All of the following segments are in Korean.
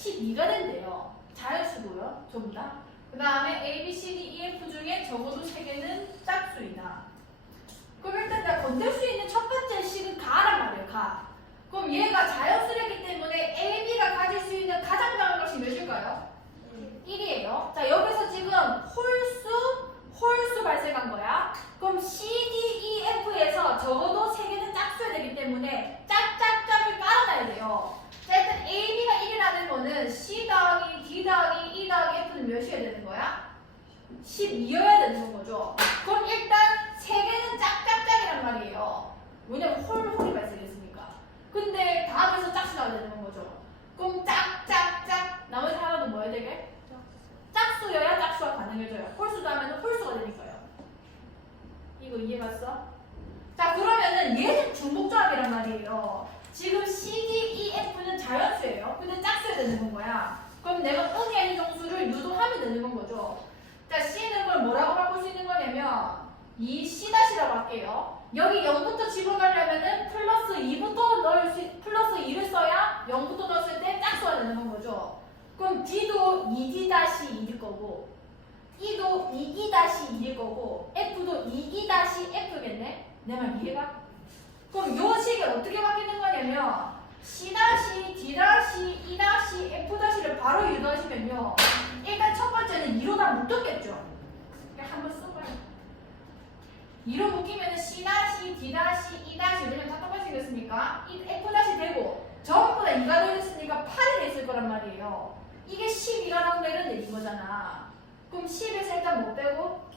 12가 된대요. 자연수고요. 전부 다. 그 다음에 A, B, C, D, E, F 중에 적어도 3개는 짝수이다. 그럼 일단 나 건들 수 있는 첫 번째 식은 가란 말이에요. 가. 그럼 얘가 자연수이기 때문에 A, B가 가질 수 있는 가장 작은 것이 몇일까요? 1이에요. 자, 여기서 지금 홀수, 홀수 발생한 거야. 그럼 C, D, E, F에서 적어도 3개는 짝수야 되기 때문에 12여야 되는 거죠. 그럼 일단 세 개는 짝짝짝이란 말이에요. 왜냐면 홀 홀이 발생했으니까. 근데 다음에서 짝수가 되는 거죠. 그럼 짝짝짝 나머지 하나도 뭐 해야 되게? 짝수여야 짝수가 가능해져요. 홀수도 하면 홀수가 되니까요. 이거 이해 갔어? 자 그러면은 얘는 중복조합이란 말이에요. 지금 C, D, E, F는 자연수예요. 근데 짝수야 되는 건 거야. 그럼 내가 아닌 정수를 유도하면 되는 건 거죠. 자 C는 걸 뭐라고 바꿀 수 있는 거냐면 이 C-라고 할게요. 여기 0부터 집어가려면은 플러스 2부터 넣을 수 플러스 2를 써야 0부터 넣었을 때 짝수가 되는 건 거죠. 그럼 D도 2D-1일 거고 E도 2E-1일 거고 F도 2E-F겠네? 내 말 이해가? 그럼 요 식이 어떻게 바뀌는 거냐면 C-, D-, E-, F-를 바로 유도하시면요 일단 첫 번째는 2로 다 묶였겠죠? 그냥 한번 써봐요 2로 묶이면 C-, D-, E- 왜냐면 다 똑같이 생겼으니까 이 F- 되고 전부 다 2가 되어있으니까 8이 있을 거란 말이에요 이게 12가 나온다 이런 얘기인 거잖아 그럼 10에서 일단 뭐 빼고?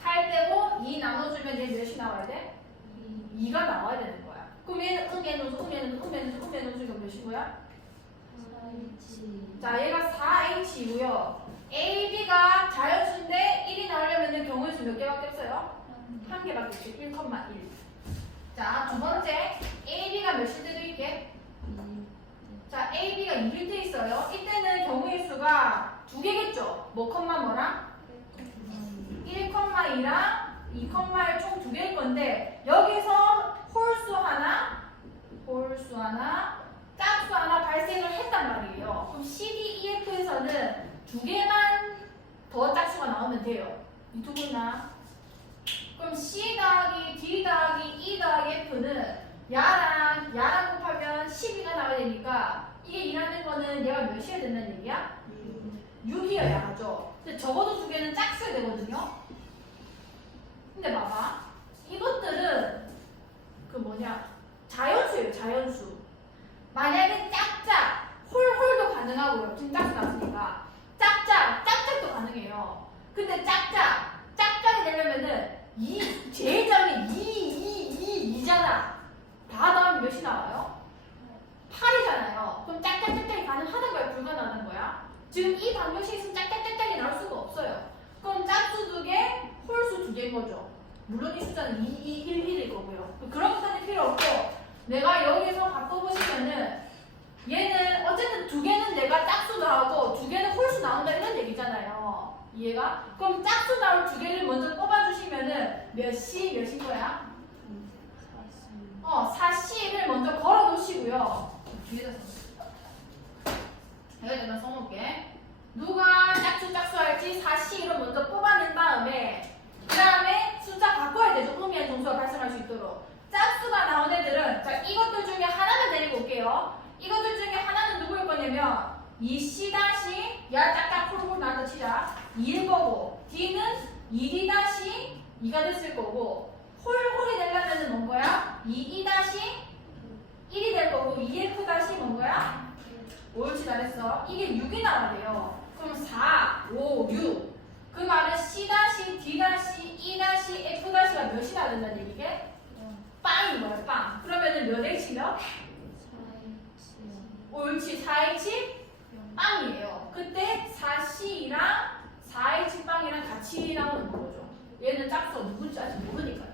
8 빼고 2 나눠주면 얘 몇이 나와야 돼? 2가 나와야 되는 거야. 그럼 얘는 음에 넣어서 음에 넣어서 음에 넣어서 음에 넣어주니까 몇인 거야? 자, 얘가 4H이고요. A, B가 자연수인데 1이 나오려면 경우의 몇 개밖에 없어요? 한 개밖에 없죠. 1,1. 자, 두 번째 A, B가 몇일 때도 있게? 자, A, B가 2일 때 있어요. 이때는 경우의 수가 두 개겠죠? 뭐 컴마 뭐랑? 1,2랑 2,1 총 두 개일 건데 여기서 홀수 하나, 홀수 하나, 짝수 하나 발생을 했단 말이에요. 그럼 CDEF에서는 두 개만 더 짝수가 나오면 돼요. 이 두 개나. 그럼 C 더하기 D 더하기 E 더하기 F는 야랑 야랑 곱하면 12가 나와야 되니까 이게 일하는 거는 얘가 몇이어야 된다는 얘기야? 6이어야 하죠. 근데 적어도 두 개는 짝수야 되거든요. 근데 봐봐. 이것들은 그 뭐냐 자연수예요 자연수. 만약에 짝짝 홀홀도 가능하고요. 지금 짝수 나왔으니까 짝짝 짝짝도 가능해요. 근데 짝짝 짝짝이 되려면은 이 제일 작은 2, 2, 2, 2잖아. 다 더하면 몇이 나와요? 8이잖아요. 그럼 짝짝짝짝이 가능하는 거야? 불가능한 거야? 지금 이 방정식에서 짝짝짝짝이 나올 수가 없어요. 그럼 짝수 두 개, 홀수 두 개인 거죠. 물론 이 숫자는 2, 2, 1, 1일 거고요. 그런 것까지 필요 없고 내가 여기서 바꿔보시면은 얘는 어쨌든 두 개는 내가 짝수도 하고 두 개는 홀수 나온다 이런 얘기잖아요. 이해가? 그럼 짝수 나올 두 개를 먼저 몇 시 몇인 거야? 어, 4C를 먼저 걸어 놓으시고요. 뒤에다 써. 여기다 써놓을게. 누가 짝수 짝수 할지 4C를 먼저 뽑아낸 다음에 그 다음에 숫자 바꿔야 되죠. 의미한 정수가 발생할 수 있도록. 짝수가 나온 애들은 자 이것들 중에 하나를 데리고 올게요. 이것들 중에 하나는 누구일 거냐면 이 C 다시 야 짝짝 콜콜 나한테 치자 2일 거고 D는 2D 다시 2가 됐을 거고 홀홀이 되려면은 뭔 거야? 2E 다시 1이 될 거고 2F 다시 뭔 거야? 옳지 잘했어. 이게 6이 나와야 돼요. 그럼 4, 5, 6. 그 말은 C 다시 D 다시 E 다시 F 다시가 몇이 나야 된다는 얘기게? 빵인 거야 빵. 그러면은 몇 H면? 옳지 4H 빵이에요. 그때 4C랑 4H 빵이랑 같이 나오는 거죠. 얘는 짝수가 누군지 아직 모르니까요.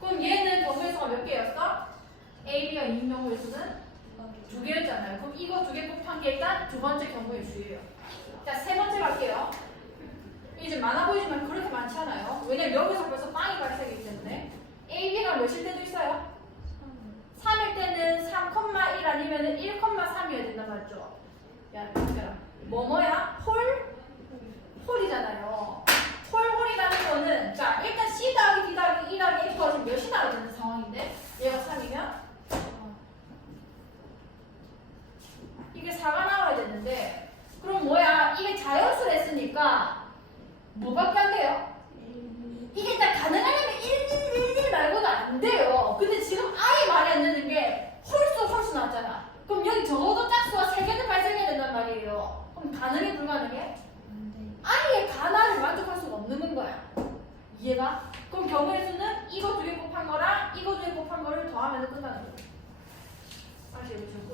그럼 얘는 경우의 수가 몇 개였어? A, 2인 경우의 수는 두 개였잖아요. 그럼 이거 두 개 곱한 게 일단 두 번째 경우의 수예요. 자, 세 번째 갈게요. 이제 많아 보이지만 그렇게 많지 않아요. 왜냐면 여기서 벌써 빵이 발생했기 때문에. A, B가 몇일 때도 있어요? 3일 때는 3,1 아니면 1,3이어야 된다 맞죠? 야. 뭐뭐야? 홀? 홀이잖아요. 그러면은 자 일단 c 더하기 b 더하기 1하기 f가 지금 몇이 나와야 되는 상황인데? 얘가 3이면 이해가? 그럼 경우의 수는 이거 두 개 곱한 거랑 이거 두 개 곱한 거를 더하면 끝나는 거예요. 아시겠죠?